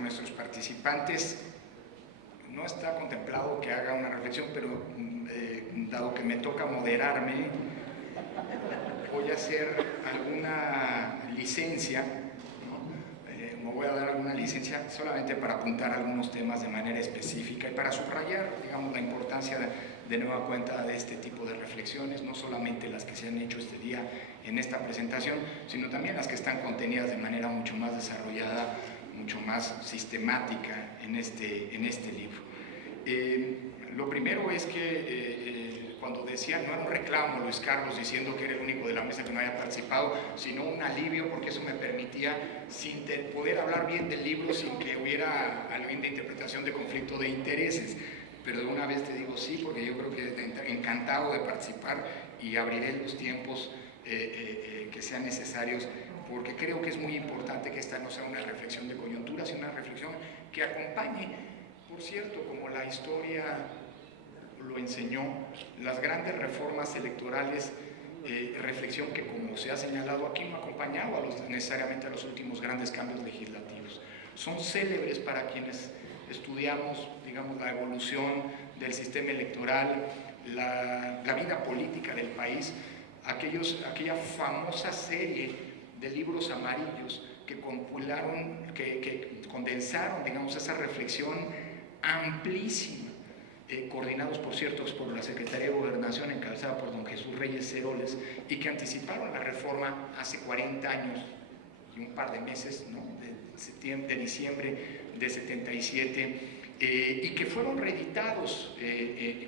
nuestros participantes. No está contemplado que haga una reflexión, pero dado que me toca moderarme, voy a hacer alguna licencia, ¿no? Me voy a dar alguna licencia solamente para apuntar algunos temas de manera específica y para subrayar, digamos, la importancia de nueva cuenta de este tipo de reflexiones, no solamente las que se han hecho este día en esta presentación, sino también las que están contenidas de manera mucho más desarrollada, mucho más sistemática en este libro. Lo primero es que cuando decía, no era un reclamo Luis Carlos diciendo que era el único de la mesa que no había participado, sino un alivio, porque eso me permitía poder hablar bien del libro sin que hubiera alguien de interpretación de conflicto de intereses. Pero de una vez te digo sí, porque yo creo que encantado de participar y abriré los tiempos que sean necesarios, porque creo que es muy importante que esta no sea una reflexión de coyuntura, sino una reflexión que acompañe, por cierto, como la historia lo enseñó, las grandes reformas electorales, reflexión que, como se ha señalado aquí, no ha acompañado necesariamente a los últimos grandes cambios legislativos. Son célebres para quienes estudiamos, digamos, la evolución del sistema electoral, la vida política del país, aquella famosa serie de libros amarillos que compilaron, que condensaron, digamos, esa reflexión amplísima, coordinados, por cierto, por la Secretaría de Gobernación encabezada por don Jesús Reyes Heroles, y que anticiparon la reforma hace 40 años y un par de meses, ¿no? de diciembre de 77, y que fueron reeditados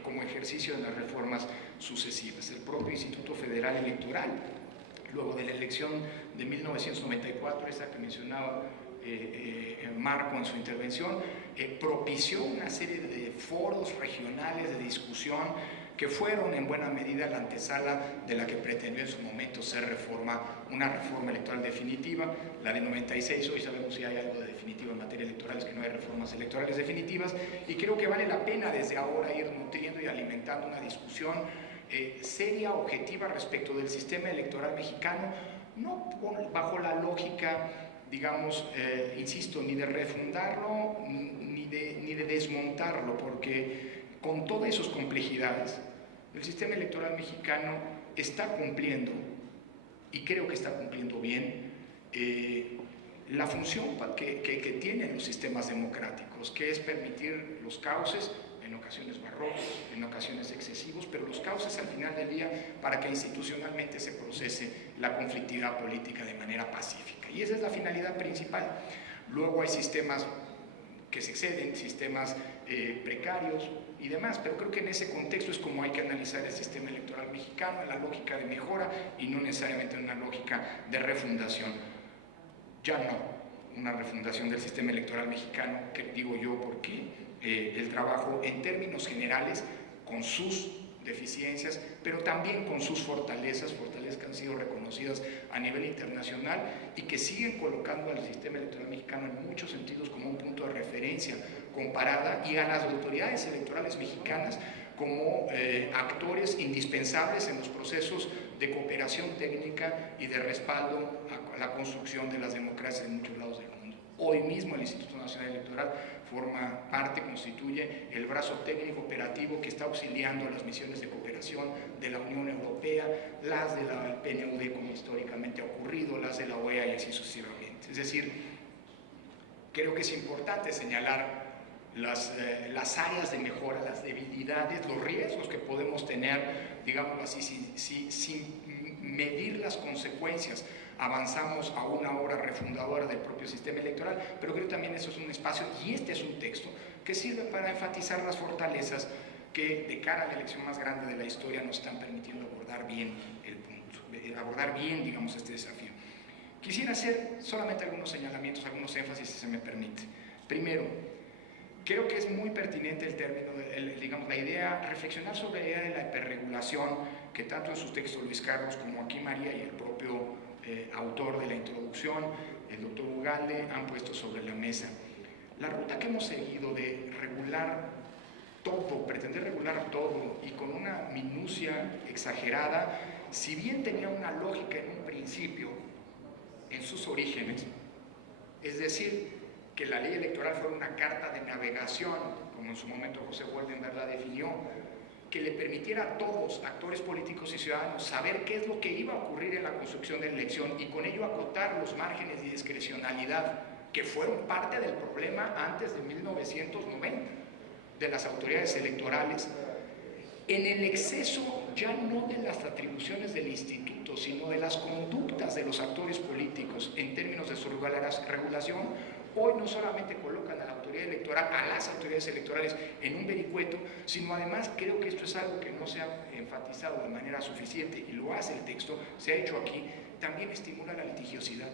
como ejercicio de las reformas sucesivas. El propio Instituto Federal Electoral, luego de la elección de 1994, esa que mencionaba Marco en su intervención, propició una serie de foros regionales de discusión que fueron en buena medida la antesala de la que pretendió en su momento ser una reforma electoral definitiva, la de 96. Hoy sabemos si hay algo de definitivo en materia electoral, es que no hay reformas electorales definitivas, y creo que vale la pena desde ahora ir nutriendo y alimentando una discusión seria, objetiva respecto del sistema electoral mexicano, no bajo la lógica, digamos, insisto, ni de refundarlo ni de desmontarlo, porque con todas sus complejidades el sistema electoral mexicano está cumpliendo, y creo que está cumpliendo bien, la función que tienen los sistemas democráticos, que es permitir los cauces, en ocasiones barrocos, en ocasiones excesivos, pero los cauces al final del día para que institucionalmente se procese la conflictividad política de manera pacífica. Y esa es la finalidad principal. Luego hay sistemas que se exceden, sistemas precarios y demás, pero creo que en ese contexto es como hay que analizar el sistema electoral mexicano, en la lógica de mejora y no necesariamente en una lógica de refundación. Ya no una refundación del sistema electoral mexicano, que digo yo porque el trabajo en términos generales, con sus deficiencias, pero también con sus fortalezas que han sido reconocidas a nivel internacional y que siguen colocando al sistema electoral mexicano en muchos sentidos como un punto de referencia comparada, y a las autoridades electorales mexicanas como actores indispensables en los procesos de cooperación técnica y de respaldo a la construcción de las democracias en muchos lados del mundo. Hoy mismo el Instituto Nacional Electoral forma parte, constituye el brazo técnico operativo que está auxiliando a las misiones de cooperación de la Unión Europea, las de la PNUD, como históricamente ha ocurrido, las de la OEA y así sucesivamente. Es decir, creo que es importante señalar las áreas de mejora, las debilidades, los riesgos que podemos tener, digamos así, sin medir las consecuencias. Avanzamos a una obra refundadora del propio sistema electoral, pero creo que también eso es un espacio, y este es un texto, que sirve para enfatizar las fortalezas que de cara a la elección más grande de la historia nos están permitiendo abordar bien el punto, abordar bien, digamos, este desafío. Quisiera hacer solamente algunos señalamientos, algunos énfasis, si se me permite. Primero, creo que es muy pertinente el término, digamos, la idea, reflexionar sobre la idea de la hiperregulación, que tanto en sus textos Luis Carlos como aquí María y el propio autor de la introducción, el doctor Ugalde, han puesto sobre la mesa. La ruta que hemos seguido de regular todo, pretender regular todo y con una minucia exagerada, si bien tenía una lógica en un principio, en sus orígenes, es decir, que la ley electoral fuera una carta de navegación, como en su momento José Woldenberg la definió, que le permitiera a todos, actores políticos y ciudadanos, saber qué es lo que iba a ocurrir en la construcción de la elección y con ello acotar los márgenes de discrecionalidad que fueron parte del problema antes de 1990 de las autoridades electorales, en el exceso ya no de las atribuciones del instituto, sino de las conductas de los actores políticos en términos de su regulación. Hoy no solamente colocan a la autoridad electoral, a las autoridades electorales en un vericueto, sino además creo que esto es algo que no se ha enfatizado de manera suficiente y lo hace el texto, se ha hecho aquí, también estimula la litigiosidad.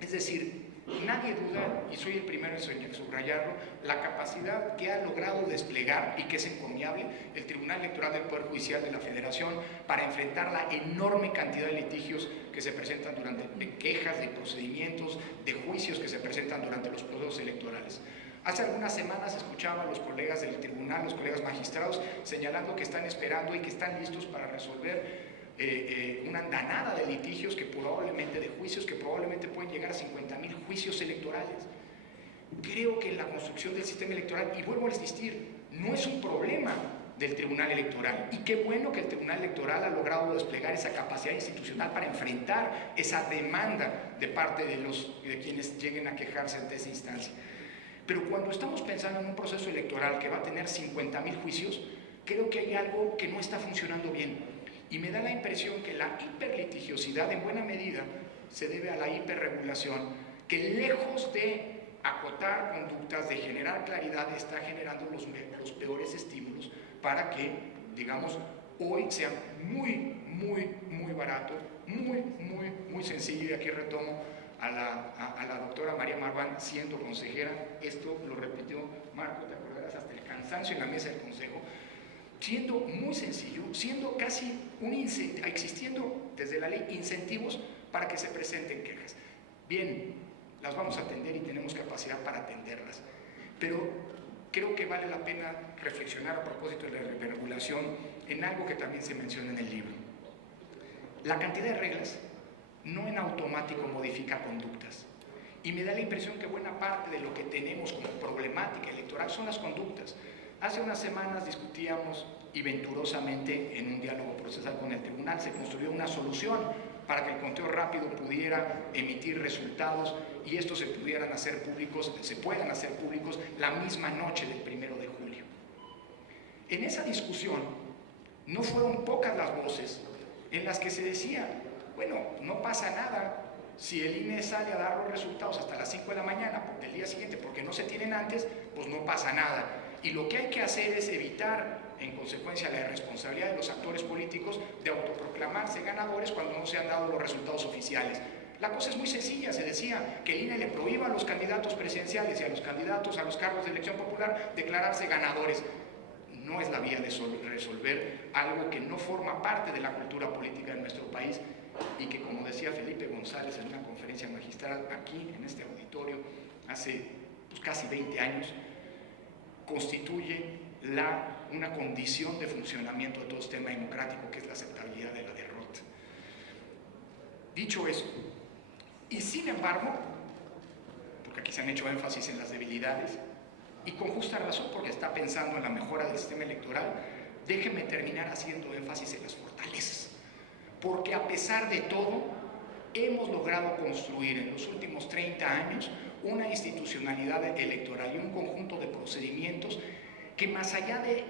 Es decir, nadie duda, y soy el primero en subrayarlo, la capacidad que ha logrado desplegar y que es encomiable el Tribunal Electoral del Poder Judicial de la Federación para enfrentar la enorme cantidad de litigios que se presentan de quejas, de procedimientos, de juicios que se presentan durante los procesos electorales. Hace algunas semanas escuchaba a los colegas del tribunal, los colegas magistrados, señalando que están esperando y que están listos para resolver una andanada de litigios que probablemente, de juicios que probablemente pueden llegar a 50,000 juicios electorales. Creo que en la construcción del sistema electoral, y vuelvo a insistir, no es un problema del Tribunal Electoral, y qué bueno que el Tribunal Electoral ha logrado desplegar esa capacidad institucional para enfrentar esa demanda de parte de quienes lleguen a quejarse ante esa instancia. Pero cuando estamos pensando en un proceso electoral que va a tener 50,000 juicios, creo que hay algo que no está funcionando bien. Y me da la impresión que la hiperlitigiosidad en buena medida se debe a la hiperregulación, que lejos de acotar conductas, de generar claridad, está generando los peores estímulos para que, digamos, hoy sea muy barato, muy sencillo. Y aquí retomo a la doctora María Marván siendo consejera, esto lo repitió Marco, te acordarás, hasta el cansancio en la mesa del consejo, siendo muy sencillo, siendo casi existiendo desde la ley incentivos para que se presenten quejas. Bien, las vamos a atender y tenemos capacidad para atenderlas, pero creo que vale la pena reflexionar a propósito de la regulación en algo que también se menciona en el libro. La cantidad de reglas no en automático modifica conductas, y me da la impresión que buena parte de lo que tenemos como problemática electoral son las conductas. Hace unas semanas discutíamos y venturosamente en un diálogo procesal con el tribunal se construyó una solución para que el conteo rápido pudiera emitir resultados y estos se puedan hacer públicos la misma noche del 1 de julio. En esa discusión no fueron pocas las voces en las que se decía, bueno, no pasa nada si el INE sale a dar los resultados hasta las 5 de la mañana del día siguiente porque no se tienen antes, pues no pasa nada. Y lo que hay que hacer es evitar, en consecuencia, la irresponsabilidad de los actores políticos de autoproclamarse ganadores cuando no se han dado los resultados oficiales. La cosa es muy sencilla, se decía que el INE le prohíba a los candidatos presidenciales y a los candidatos a los cargos de elección popular declararse ganadores. No es la vía de resolver algo que no forma parte de la cultura política de nuestro país y que, como decía Felipe González en una conferencia magistral aquí en este auditorio hace casi 20 años, constituye una condición de funcionamiento de todo sistema democrático, que es la aceptabilidad de la derrota. Dicho eso, y sin embargo, porque aquí se han hecho énfasis en las debilidades, y con justa razón porque está pensando en la mejora del sistema electoral, déjenme terminar haciendo énfasis en las fortalezas, porque a pesar de todo, hemos logrado construir en los últimos 30 años una institucionalidad electoral y un conjunto de procedimientos que, más allá de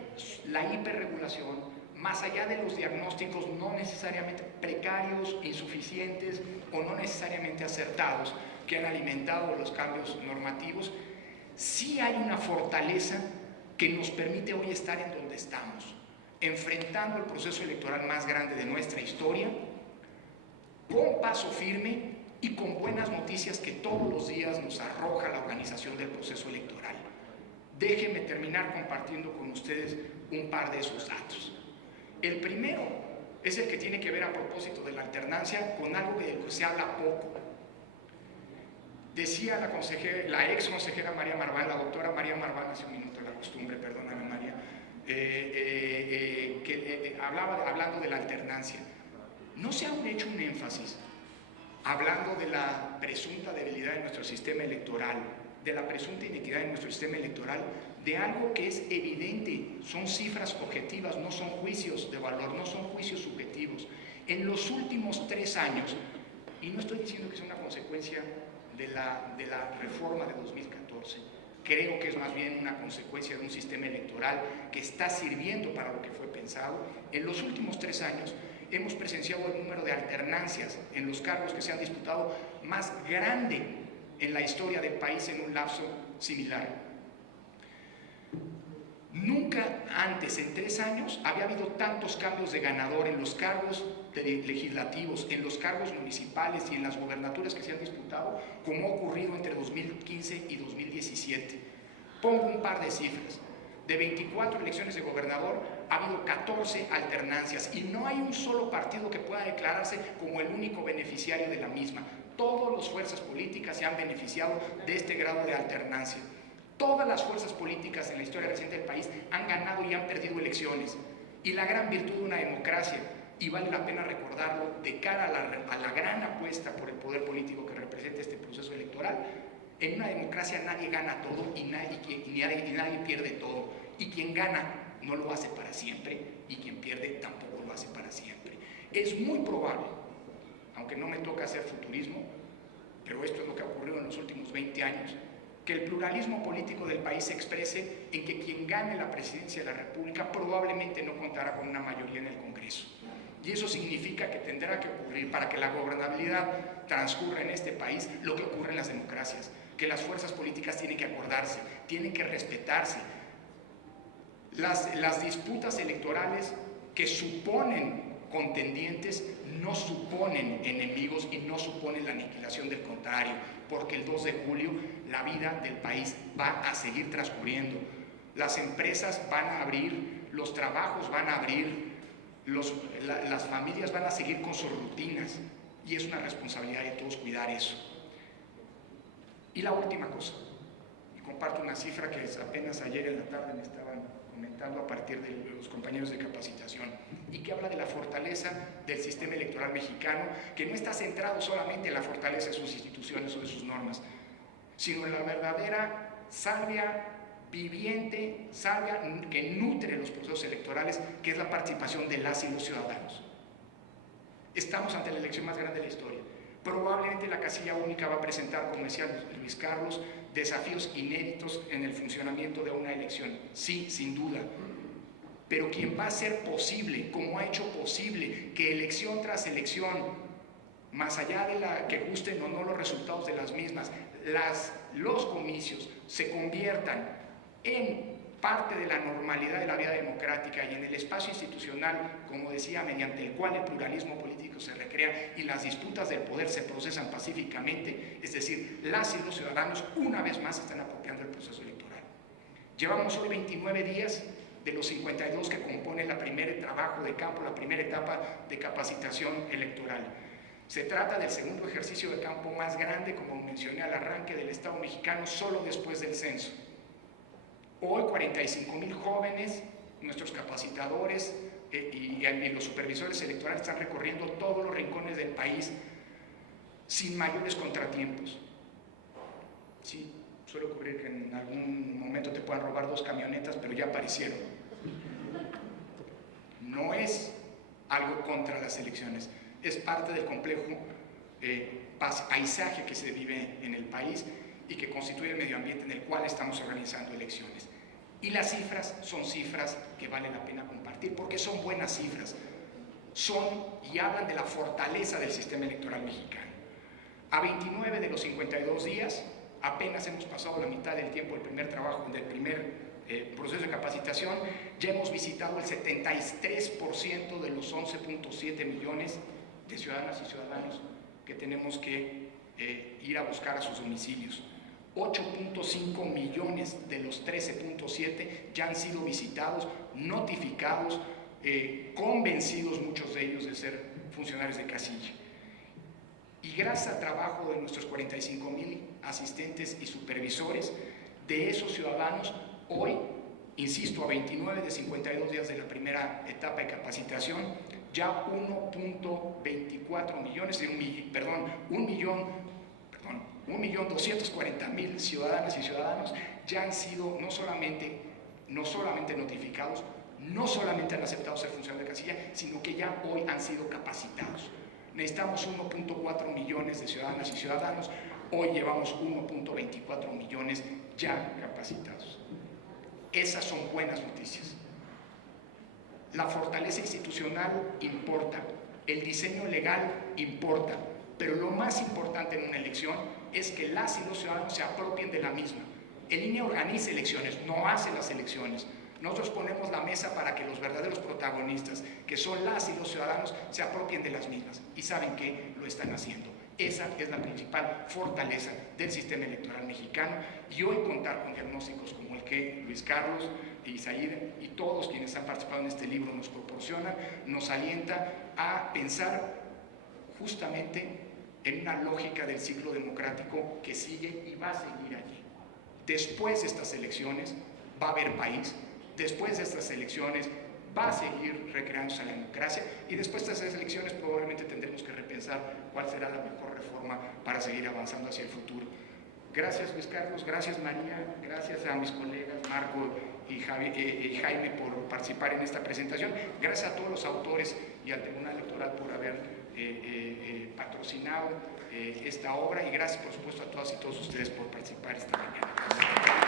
la hiperregulación, más allá de los diagnósticos no necesariamente precarios, insuficientes o no necesariamente acertados que han alimentado los cambios normativos, sí hay una fortaleza que nos permite hoy estar en donde estamos, enfrentando el proceso electoral más grande de nuestra historia, con paso firme y con buenas noticias que todos los días nos arroja la organización del proceso electoral. Déjenme terminar compartiendo con ustedes un par de esos datos. El primero es el que tiene que ver, a propósito de la alternancia, con algo de lo que se habla poco. Decía la ex consejera María Marván, la doctora María Marván, hace un minuto, la costumbre, perdóname María, hablando de la alternancia. No se ha hecho un énfasis, hablando de la presunta debilidad de nuestro sistema electoral, de la presunta inequidad en nuestro sistema electoral, de algo que es evidente, son cifras objetivas, no son juicios de valor, no son juicios subjetivos. En los últimos 3 años, y no estoy diciendo que sea una consecuencia de la reforma de 2014, creo que es más bien una consecuencia de un sistema electoral que está sirviendo para lo que fue pensado. En los últimos 3 años hemos presenciado el número de alternancias en los cargos que se han disputado más grande en la historia del país en un lapso similar. Nunca antes, en 3 años, había habido tantos cambios de ganador en los cargos legislativos, en los cargos municipales y en las gubernaturas que se han disputado, como ha ocurrido entre 2015 y 2017. Pongo un par de cifras. De 24 elecciones de gobernador, ha habido 14 alternancias y no hay un solo partido que pueda declararse como el único beneficiario de la misma. Todas las fuerzas políticas se han beneficiado de este grado de alternancia. Todas las fuerzas políticas en la historia reciente del país han ganado y han perdido elecciones. Y la gran virtud de una democracia, y vale la pena recordarlo, de cara a la gran apuesta por el poder político que representa este proceso electoral, en una democracia nadie gana todo y nadie pierde todo. Y quien gana no lo hace para siempre y quien pierde tampoco lo hace para siempre. Es muy probable, aunque no me toca hacer futurismo, pero esto es lo que ha ocurrido en los últimos 20 años, que el pluralismo político del país se exprese en que quien gane la presidencia de la República probablemente no contará con una mayoría en el Congreso. Y eso significa que tendrá que ocurrir, para que la gobernabilidad transcurra en este país, lo que ocurre en las democracias, que las fuerzas políticas tienen que acordarse, tienen que respetarse. Las disputas electorales que suponen contendientes no suponen enemigos y no suponen la aniquilación del contrario, porque el 2 de julio la vida del país va a seguir transcurriendo. Las empresas van a abrir, los trabajos van a abrir, las familias van a seguir con sus rutinas y es una responsabilidad de todos cuidar eso. Y la última cosa, y comparto una cifra que apenas ayer en la tarde me estaban comentando a partir de los compañeros de capacitación y que habla de la fortaleza del sistema electoral mexicano, que no está centrado solamente en la fortaleza de sus instituciones o de sus normas, sino en la verdadera salvia viviente, salvia que nutre los procesos electorales, que es la participación de las y los ciudadanos. Estamos ante la elección más grande de la historia. Probablemente la casilla única va a presentar, como decía Luis Carlos, desafíos inéditos en el funcionamiento de una elección. Sí, sin duda. Pero quien va a hacer posible, como ha hecho posible, que elección tras elección, más allá de la que gusten o no los resultados de las mismas, los comicios se conviertan en parte de la normalidad de la vida democrática y en el espacio institucional, como decía, mediante el cual el pluralismo político se recrea y las disputas del poder se procesan pacíficamente, es decir, las y los ciudadanos una vez más están apropiando el proceso electoral. Llevamos hoy 29 días de los 52 que componen la primera trabajo de campo, la primera etapa de capacitación electoral. Se trata del segundo ejercicio de campo más grande, como mencioné al arranque, del Estado mexicano, solo después del censo. Hoy 45,000 jóvenes, nuestros capacitadores y los supervisores electorales están recorriendo todos los rincones del país sin mayores contratiempos. Sí, suele ocurrir que en algún momento te puedan robar 2 camionetas, pero ya aparecieron. No es algo contra las elecciones, es parte del complejo paisaje que se vive en el país y que constituye el medio ambiente en el cual estamos organizando elecciones. Y las cifras son cifras que vale la pena compartir porque son buenas cifras, y hablan de la fortaleza del sistema electoral mexicano. A 29 de los 52 días, apenas hemos pasado la mitad del tiempo del primer trabajo, del primer proceso de capacitación, ya hemos visitado el 73% de los 11.7 millones de ciudadanas y ciudadanos que tenemos que ir a buscar a sus domicilios. 8.5 millones de los 13.7 ya han sido visitados, notificados, convencidos muchos de ellos de ser funcionarios de casilla. Y gracias al trabajo de nuestros 45,000 asistentes y supervisores, de esos ciudadanos, hoy, insisto, a 29 de 52 días de la primera etapa de capacitación, ya 1.24 millones, 1.240.000 ciudadanas y ciudadanos ya han sido no solamente notificados, no solamente han aceptado ser funcionarios de casilla, sino que ya hoy han sido capacitados. Necesitamos 1.4 millones de ciudadanas y ciudadanos, hoy llevamos 1.24 millones ya capacitados. Esas son buenas noticias. La fortaleza institucional importa, el diseño legal importa, pero lo más importante en una elección es que las y los ciudadanos se apropien de la misma. El INE organiza elecciones, no hace las elecciones. Nosotros ponemos la mesa para que los verdaderos protagonistas, que son las y los ciudadanos, se apropien de las mismas. Y saben que lo están haciendo. Esa es la principal fortaleza del sistema electoral mexicano. Y hoy contar con diagnósticos como el que Luis Carlos, Isaída y todos quienes han participado en este libro nos proporcionan, nos alienta a pensar justamente en una lógica del ciclo democrático que sigue y va a seguir allí. Después de estas elecciones va a haber país, después de estas elecciones va a seguir recreándose la democracia y después de estas elecciones probablemente tendremos que repensar cuál será la mejor reforma para seguir avanzando hacia el futuro. Gracias Luis Carlos, gracias María, gracias a mis colegas Marco y Jaime por participar en esta presentación, gracias a todos los autores y al Tribunal Electoral por haber patrocinado esta obra y gracias por supuesto a todas y todos ustedes por participar esta mañana.